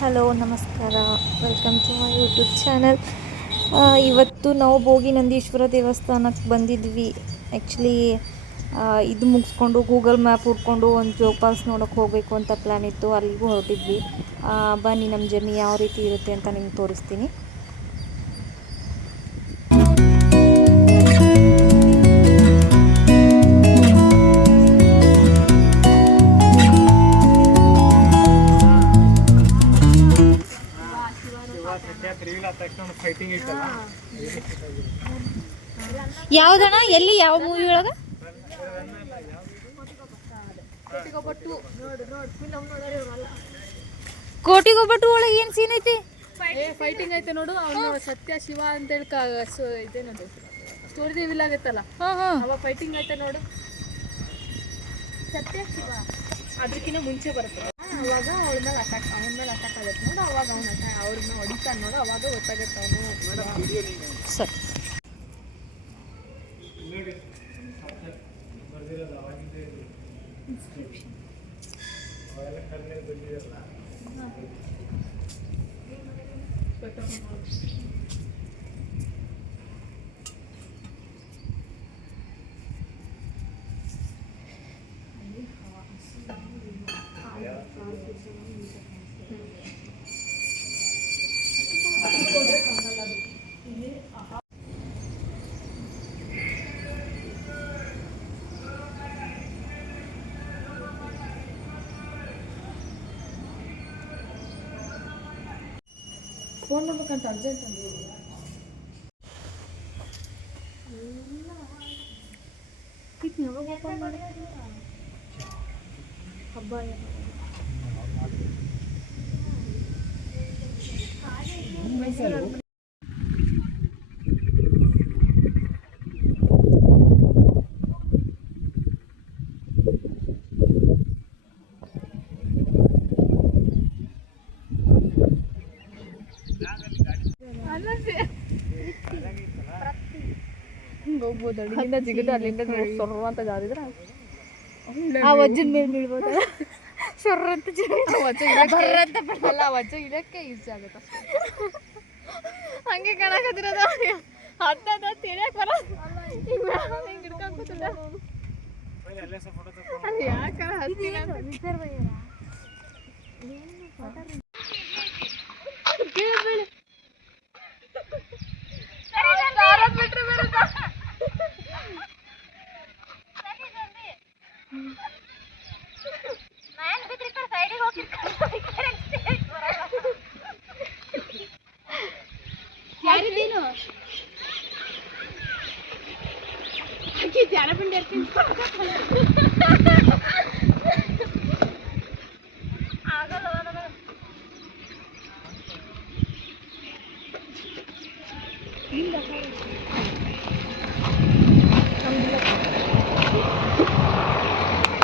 Hello ನಮಸ್ಕಾರ, welcome to my YouTube channel. ಇವತ್ತು ನಾವು ಭೋಗಿ ನಂದೀಶ್ವರ ದೇವಸ್ಥಾನಕ್ಕೆ ಬಂದಿದ್ವಿ. ಆ್ಯಕ್ಚುಲಿ ಇದು ಮುಗಿಸ್ಕೊಂಡು ಗೂಗಲ್ ಮ್ಯಾಪ್ ಹುಡ್ಕೊಂಡು ಒಂದು ಜೋಗ ಫಾಲ್ಸ್ ನೋಡೋಕ್ಕೆ ಹೋಗಬೇಕು ಅಂತ ಪ್ಲ್ಯಾನ್ ಇತ್ತು. ಅಲ್ಲಿಗೂ ಹೊರಟಿದ್ವಿ. ಬನ್ನಿ ನಮ್ಮ ಜರ್ನಿ ಯಾವ ರೀತಿ ಇರುತ್ತೆ ಅಂತ ನಿಮ್ಗೆ ತೋರಿಸ್ತೀನಿ. ಯಾವ್ದಣ್ಣ, ಎಲ್ಲಿ, ಯಾವ ಮೂವಿ ಒಳಗ? ಕೋಟಿಗೊಬ್ಬಟ್ಟು ಒಳಗೆ ಏನು ಸೀನ್ ಐತಿ? ಫೈಟಿಂಗ್ ಐತೆ ನೋಡು. ಅವನು ಸತ್ಯ ಶಿವ ಅಂತೇಳಿ ಇದೇನದು ಸ್ಟೋರಿ ದೇವಿಲ್ ಆಗತ್ತಲ್ಲ, ಅವ ಫೈಟಿಂಗ್ ಐತೆ ನೋಡು. ಸತ್ಯ ಶಿವ ಅದಕ್ಕಿಂತ ಮುಂಚೆ ಬರುತ್ತೆ. ಅವಾಗ ಅವಳ ಮೇಲೆ ಅಟ್ಯಾಕ್ ಆಗತ್ತೆ ನೋಡು. ಅವಾಗ ಅವ್ನ ಅವ್ರನ್ನ ಹೊಡಿತಾನೆ ನೋಡು. ಅವಾಗ ಗೊತ್ತಾಗತ್ತೆ ಅವನು. ಸರಿ, ಫೋನ್ ಮಾಡ್ಬೇಕಂತ ಅರ್ಜೆಂಟ್ ಹಬ್ಬ ಹೋಗ್ಬೋದು. ಅಲ್ಲಿಂದ ಜಿಗದ ಅಲ್ಲಿಂದ ಸೊರ್ರ ಅಂತ ಜಾರಿದ್ರೆ ಆ ವಜ್ಜನ ಮೇಲೆ ಬೀಳ್ಬೋದು. ಸೊರ್ರ ಅಂತ ವಜ್ಜ ಇದಕ್ಕೆ ಯೂಸ್ ಆಗುತ್ತೆ. ಹಂಗೆ ಕಾಣಕತ್ತಿರೋದು ಹತ್ತದ ತಿಳಿಯಕ್ ಬರ. ಯಾಕ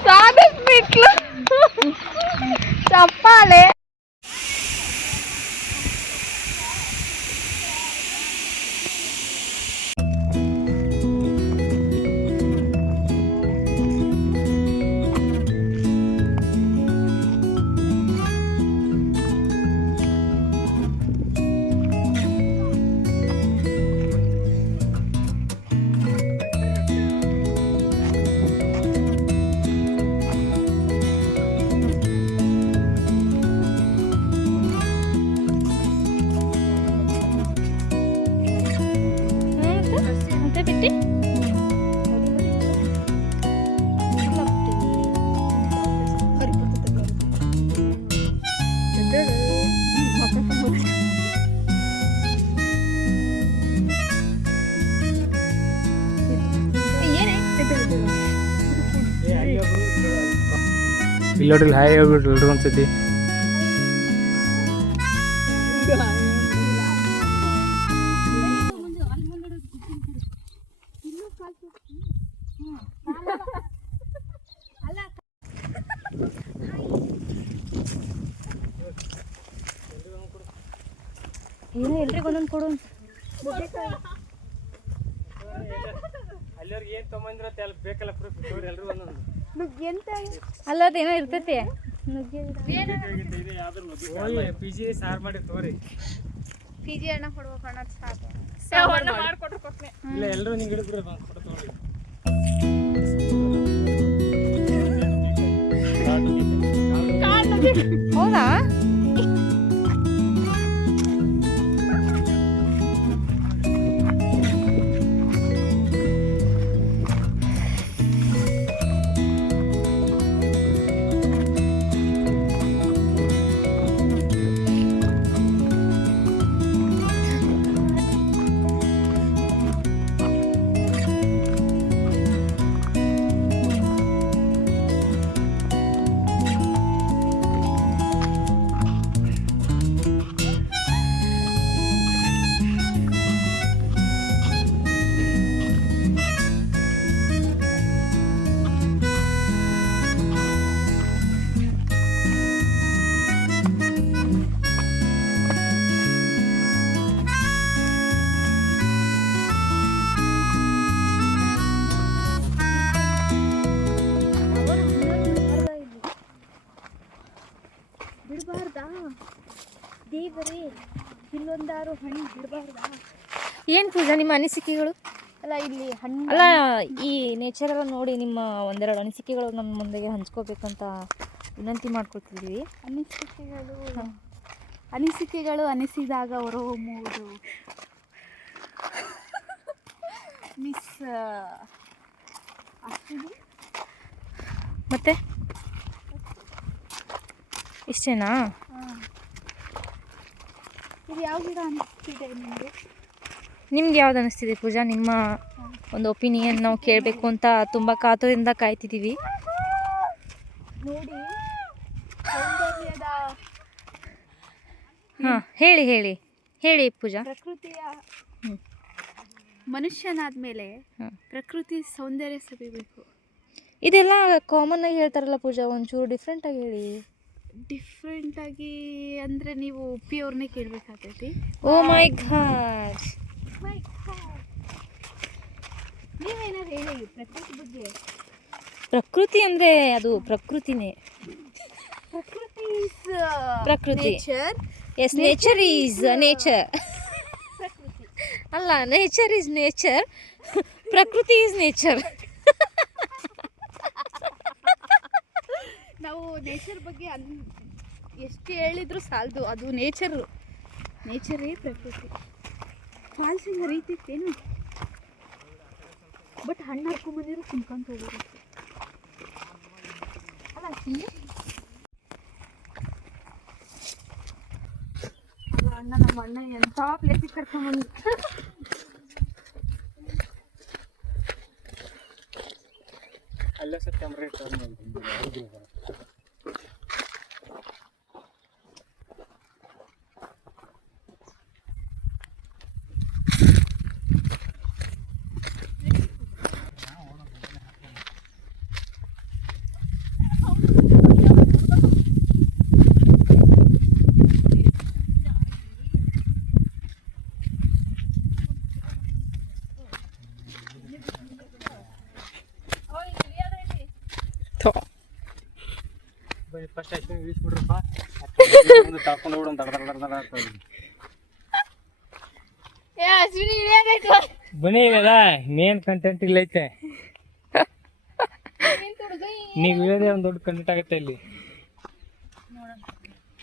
ಸಾಧಿಸ್ಬಿಟ್ಲು ಚಪ್ಪಾಳೆ. ಬಿಟ್ಟು ಇಲ್ಲೋಡ್ರಿ ಹಾಯ್ ಹೇಳ್ಬಿಟ್ರಿ ಒಂದ್ಸತಿ. ಏನೋ ಎಲ್ರಿಗೂ ಒಂದೊಂದು ಕೊಡು. ಅಲ್ಲಿಯವ್ರಿಗೆ ಏನು ತೊಗೊಂಬಂದ್ರೆ ಬೇಕಲ್ಲ ಪ್ರೂಫ್, ಎಲ್ರಿಗೂ ಒಂದೊಂದು. ಅಲ್ಲದೇನೋ ಇರ್ತೈತಿ. ನುಗ್ಗೆ ಪಿ ಜಿ ಸಾರು ಮಾಡಿ ತೋರಿ ಪಿ ಜಿ ಅಣ್ಣ ಕೊಡ್ಬೇಕು ಅಣ್ಣ ಸಾಕು ಮಾಡ್ಕೊಟ್ರು ಕೊಟ್ಟೆ ಇಲ್ಲ ಎಲ್ಲರೂ ನಿಂಗೆ ಹಿಡಿದ್ರೆ ಕೊಟ್ಟು ತೋರಿ ಹೌದಾ ಬಿಡಬಾರ್ದಾ ದೇವರೇ ಇಲ್ಲೊಂದಾರು ಹಣ್ಣು ಬಿಡಬಾರ್ದಾ? ಏನು ಪೂಜಾ ನಿಮ್ಮ ಅನಿಸಿಕೆಗಳು? ಅಲ್ಲ ಇಲ್ಲಿ ಹಣ್ಣು ಅಲ್ಲ ಈ ನೇಚರ್ ಎಲ್ಲ ನೋಡಿ ನಿಮ್ಮ ಒಂದೆರಡು ಅನಿಸಿಕೆಗಳು ನಮ್ಮ ಮುಂದೆಗೆ ಹಂಚ್ಕೋಬೇಕಂತ ವಿನಂತಿ ಮಾಡ್ಕೊತಿದ್ವಿ. ಅನಿಸಿಕೆಗಳು ಅನಿಸಿದಾಗ ಹೊರಹೊಮ್ಮುವುದು ಮಿಸ್ ಅಶ್ವಿನಿ. ಮತ್ತೆ ಇಷ್ಟೇನಾ? ಇದು ಯಾವ ಗಿಡ ಅನಿಸ್ತಿದೆ ನಿಮಗೆ? ನಿಮ್ಗೆ ಯಾವ್ದು ಅನಿಸ್ತಿದೆ ಪೂಜಾ? ನಿಮ್ಮ ಒಂದು ಒಪಿನಿಯನ್ ನಾವು ಕೇಳಬೇಕು ಅಂತ ತುಂಬ ಕಾತುರದಿಂದ ಕಾಯ್ತಿದ್ದೀವಿ. ನೋಡಿ ಸೌಂದರ್ಯದ ಹಾಂ ಹೇಳಿ ಹೇಳಿ ಹೇಳಿ ಪೂಜಾ. ಪ್ರಕೃತಿಯ ಮನುಷ್ಯನಾದ ಮೇಲೆ ಪ್ರಕೃತಿ ಸೌಂದರ್ಯ ಸವಿಬೇಕು. ಇದೆಲ್ಲ ಕಾಮನ್ ಆಗಿ ಹೇಳ್ತಾರಲ್ಲ ಪೂಜಾ, ಒಂಚೂರು ಡಿಫ್ರೆಂಟಾಗಿ ಹೇಳಿ. ಡಿಫ್ರೆಂಟಾಗಿ ಅಂದರೆ ನೀವು ಉಪ್ಪಿ ಅವ್ರನ್ನೇ ಕೇಳಬೇಕಾಗ್ತೈತಿ. ಓ ಮೈ ಗಾಡ್, ನೀವೇನಾದ್ರು ಹೇಳಿ ಪ್ರಕೃತಿ ಬಗ್ಗೆ. ಪ್ರಕೃತಿ ಅಂದರೆ ಅದು ಪ್ರಕೃತಿನೇ. ಪ್ರಕೃತಿ ಎಸ್, ನೇಚರ್ ಈಸ್ ನೇಚರ್. ಅಲ್ಲ, ನೇಚರ್ ಈಸ್ ನೇಚರ್, ಪ್ರಕೃತಿ ಈಸ್ ನೇಚರ್. ನಾವು ನೇಚರ್ ಬಗ್ಗೆ ಎಷ್ಟು ಹೇಳಿದ್ರು ಸಾಲದು. ಅದು ನೇಚರೇ ಪ್ರಕೃತಿ. ಫಾಲ್ಸಿಂಗ್ ಹರಿತೈತೇನು, ಬಟ್ ಹಣ್ಣು ಹಾಕೊಂಬಂದಿರೋ ತಿನ್ಕೊಂತ ಹೋಗೋದು ಅಲ್ಲ ಅಲ್ಲ ಅಣ್ಣ. ನಮ್ಮ ಅಣ್ಣ ಎಂಥ ಪ್ಲೇಸಿಗೆ ಕರ್ಕೊಂಡ್ಬಂದು ಅಲ್ಲೇ ಸರ್ ಕ್ಯಾಮ್ರಾ ಇಟ್ಟು ಫಸ್ಟ್ ಅಷ್ಟು ಇಳಿಸ್ಬಿಡ್ರಪ್ಪ, ತಾಕೊಂಡು ಬಿಡೋಣ. ಬನ್ನಿ, ಇವೆಲ್ಲ ಮೇನ್ ಕಂಟೆಂಟ್ ಇಲ್ಲ ಐತೆ. ನೀವು ಇರೋದೇ ಒಂದು ದೊಡ್ಡ ಕಂಟೆಂಟ್ ಆಗುತ್ತೆ ಇಲ್ಲಿ.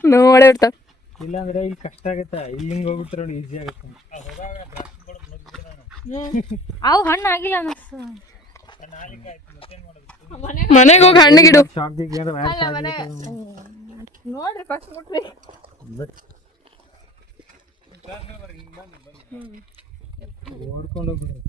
ನೋಡೇ ಬಿಡ್ತಾವ. ಇಲ್ಲಾಂದ್ರೆ ಇಲ್ಲಿ ಕಷ್ಟ ಆಗುತ್ತೆ. ಇಲ್ಲಿ ಹಿಂಗೆ ಹೋಗ್ಬಿಟ್ರೆ ನೋಡಿ ಈಸಿ ಆಗುತ್ತೆ. ಅವು ಹಣ್ಣು ಆಗಿಲ್ಲ ಅನ್ನಿಸ್ತು. ಮನೆಗೆ ಹೋಗಿ ಹಣ್ಣು ಗಿಡ ನೋಡ್ರಿ ಫಸ್ಟ್ ಮುಟ್ರಿ. ಓಡ್ಕೊಂಡು ಹೋಗ್ಬಿಡ್ರಿ.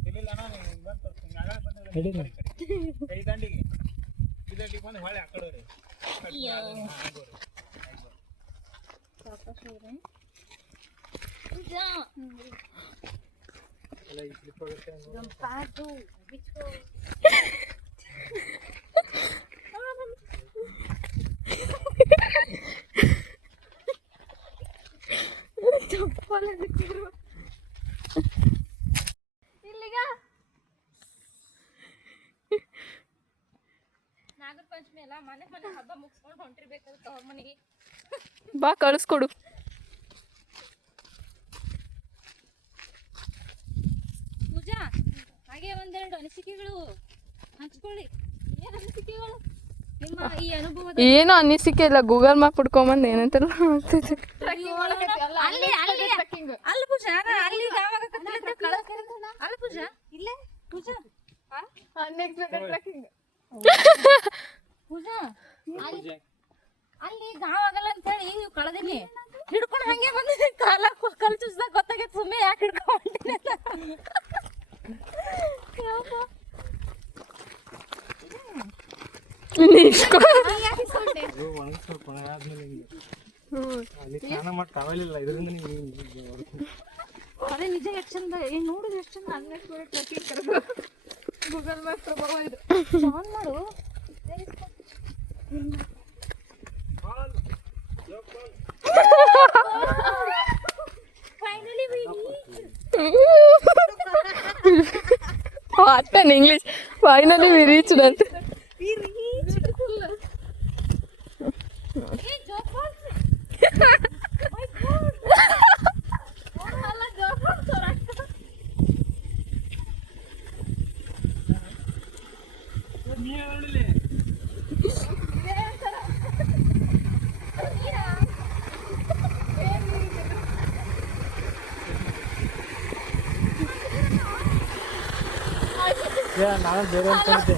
ನಾಗರ ಪಂಚಮಿ ಅಲ್ಲ, ಮನೆ ಮನೆ ಹಬ್ಬ ಮುಗಿಸ್ಕೊಂಡು ಹೊಂಟಿರ್ಬೇಕಂತ ಅವ್ರ ಮನೆಗೆ. ಬಾ ಕಳಿಸ್ಕೊಡು. ಪೂಜಾ ಹಾಗೆ ಒಂದೆರಡು ಅನಿಸಿಕೆಗಳು ಹಂಚ್ಕೊಳ್ಳಿ. ಏನ್ ಅನಿಸಿಕೆಗಳು ನಿಮ್ಮ ಈ ಅನುಭವದ? ಏನೋ ಅನಿಸಿಕೆ ಇಲ್ಲ, ಗೂಗಲ್ ಮ್ಯಾಪ್ ಹುಡ್ಕೊಂಬಂದು ಏನಂತೆಲ್ಲ ಆಗ್ತೈತೆ. ಅಲ್ಲಿ ಅಲ್ಲಿ ಪೂಜಾ ಅಲ್ಲಿ ಯಾವಾಗ ಅಲ್ಲಿ ಪೂಜಾ ಇಲ್ಲೇ ಪೂಜಾ ಪೂಜಾ ಅಲ್ಲಿ ಗಾವ್ ಆಗಲ್ಲ ಅಂತ ಹೇಳಿ ಈಗ ನೀವು ಕಳೆದಿನಿ ಹಿಡ್ಕೊಂಡು ಹಂಗೆ ಬಂದಿನಿ. ಕಾಲ ಕಲ್ ಚುಸ್ದಾಗ ಗೊತ್ತಾಗೈತೆ ಸುಮ್ಮನೆ ಯಾಕೆ ಹಿಡ್ಕೊಂಡ್ಬಿಟ್ಟಿನಿ ಅಂತ. ಅದು ಒಣಗಿಸ್ಬೇಕು, ಒಣಗಾದ್ಮೇಲೆ ಹಿಂಗೆ. ಅಲ್ಲಿ ಸ್ನಾನ ಮಾಡಿ ಟವೆಲಿಲ್ಲ, ಇದರಿಂದ ಅದೇ ನಿಜ ಎಷ್ಟು ಚಂದ. ಏನ್ ನೋಡಿದ್ರೆ ಎಷ್ಟು ಚಂದ ಅನ್ವೇಷಣೆ ಟ್ರೆಕ್ಕಿಂಗ್ ಕರೆದು ಗೂಗಲ್ ಮ್ಯಾಪ್ ಪ್ರಭಾವ ಇದು ಆನ್ ಮಾಡು. ಫೈನಲಿ ಅತ್ತನ ಇಂಗ್ಲೀಷ್ ಫೈನಲಿ ವಿ ರೀಚ್ಡ್ ಅಂತ. ನಾನು ಬೇರೆ ಅನ್ಕೊಂಡಿದ್ದೆ.